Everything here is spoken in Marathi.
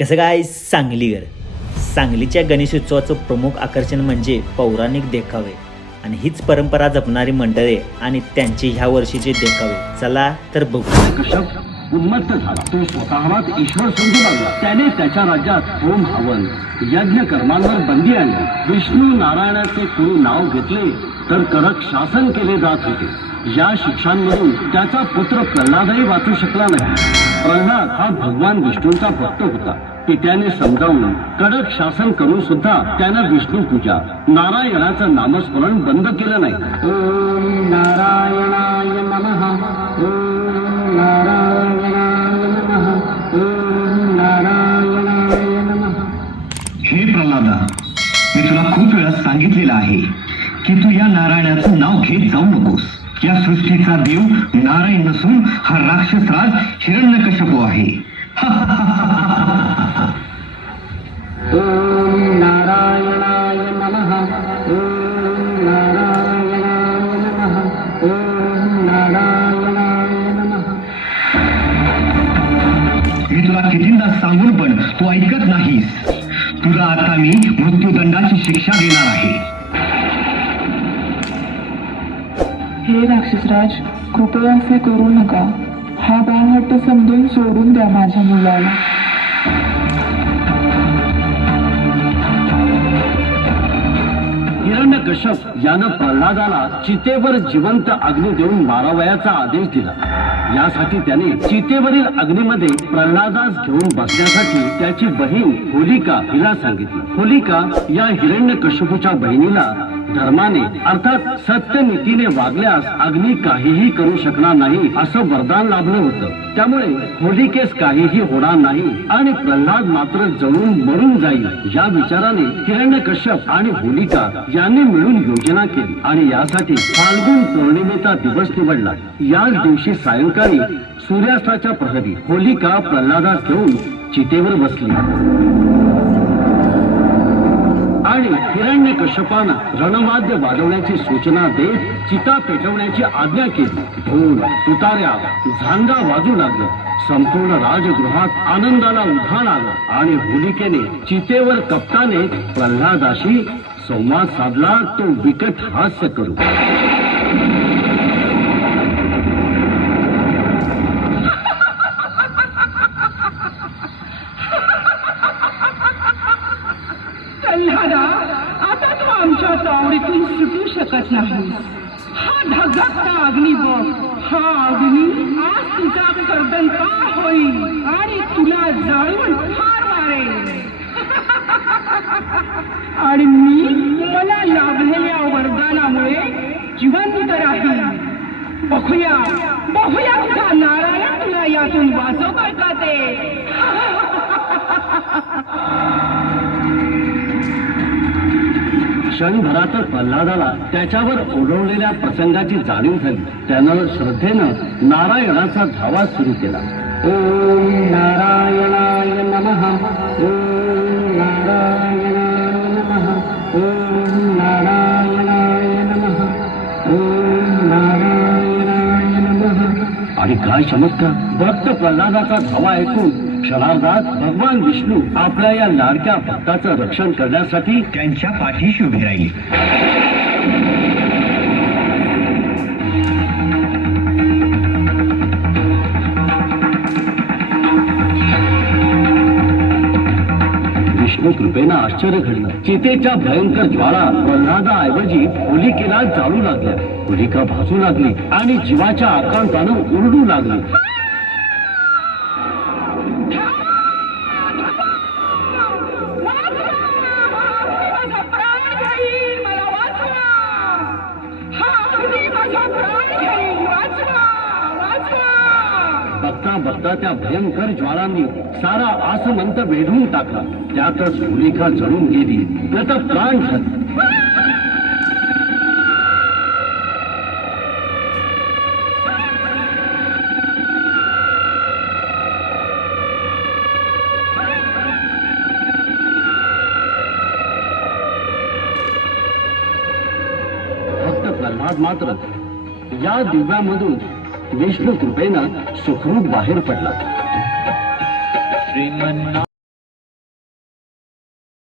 कसं काय सांगलीगर सांगलीच्या गणेशोत्सवाचं प्रमुख आकर्षण म्हणजे पौराणिक देखावे. आणि हीच परंपरा जपणारी मंडळे आणि त्यांचे ह्या वर्षीचे देखावे. चला तर बघू. उन्मत्त झाला. तो स्वतःलाच ईश्वर समजू लागला. त्याने त्याच्या राज्यात होम हवन यज्ञ कर्मांवर बंदी आणली. विष्णू नारायणाचे कुरु नाव घेतले तर कडक शासन केले जात होते. या शिक्षांमधून त्याचा पुत्र प्रल्हादही वाचू शकला नाही. प्रल्हाद हा भगवान विष्णूंचा भक्त होता. पित्याने समजावून कडक शासन करून सुद्धा त्यानं विष्णू पूजा. नारायणाचं नामस्मरण बंद केलं नाही. ओम नारायणाय नमः. ओम नारायणाय नमः. ओम नारायणाय नमः. हे प्रल्हादा मी तुला खूप वेळा सांगितलेलं आहे की तू या नारायणाचं नाव घेत जाऊ नकोस. या सृष्टीचा देव नारायण नसून हा राक्षसराज हिरण्यकश्यपू आहे. ओम नारायणाय नमः। ओम नारायणाय नमः। ओम नारायणाय नमः। मी तुला कितींदा सांगून पण तू ऐकत नाहीस. तुला आता मी मृत्यूदंडाची शिक्षा देणार आहे. हे राक्षसराज कृपया असे करू नका. हा बाणहट्ट समजून सोडून द्या माझ्या मुलाला. कश्यप यानं प्रल्हादाला चितेवर जिवंत अग्नी देऊन मारावयाचा आदेश दिला. यासाठी त्याने चितेवरील अग्नीमध्ये प्रल्हादास घेऊन बसण्यासाठी त्याची बहीण होलिका हिला सांगितलं. होलिका या हिरण्य कश्यपूच्या बहिणीला धर्माने अर्थात सत्यनीतीने वागल्यास अग्नी काहीही करू शकणार नाही असं वरदान लाभलं होतं. त्यामुळे होलिकेस काहीही होणार नाही आणि प्रल्हाद मात्र जळून मरून जाईल या विचाराने हिरण्य कश्यप आणि होलिका यांनी मिळून योजना केली आणि यासाठी फाल्गुन पौर्णिमेचा दिवस निवडला. याच दिवशी सायंकाळी सूर्यास्ताच्या प्रहरी होलिका प्रल्हादास घेऊन चितेवर बसली. आणि हिरण्य कश्यपानं रणवाद्य वाजवण्याची सूचना देत चिता पेटवण्याची आज्ञा केली. ढोल तुतार्या झांगा वाजू लागलं. संपूर्ण राजगृहात आनंदाला उधाण आलं आणि होलिकेने चितेवर कप्ताने प्रल्हादाशी संवाद साधला तो विकट हास्य करू प्रल्हादा आता तू आमच्या तावडीतून सुटू शकत नाही. हा धगधगता अग्नी बघ हा अग्नी आज तुझा कर्दन का होईल आणि तुला जाळून फार मारेल. आणि मी मला लाभलेल्या वरदानामुळे जिवंत राहील बघूया बघूया तुझा नारायण तुला यातून वाचवतोय का ते? क्षणभरातच प्रल्हादाला त्याच्यावर ओढवलेल्या प्रसंगाची जाणीव झाली. त्यानं श्रद्धेनं नारायणाचा धावा सुरू केला. ओम नारायणाय नमः. ओम नारायणाय नमः. ओम नारायणाय नमः. ओम नारायणाय नमः. आणि काय चमत्कार? भक्त प्रल्हादाचा धावा ऐकून क्षणार्धात भगवान विष्णू आपल्या या लाडक्या भक्ताचं रक्षण करण्यासाठी त्यांच्या पाठीशी उभे राहिली. विष्णू कृपेनं आश्चर्य घडलं. चितेच्या भयंकर ज्वाळा प्रल्हादाऐवजी होलिकेला जाळू लागल्या. होलिका भाजू लागली आणि जीवाच्या आकांतानं उरडू लागली. बघता बघता त्या भयंकर ज्वाळांनी सारा आसमंत वेढून टाकला. त्यातच भूमिका जळून गेली. त्याचा प्राण झाला. मात्र या दिव्यामधून विष्णू कृपेनं सुखरूप बाहेर पडला.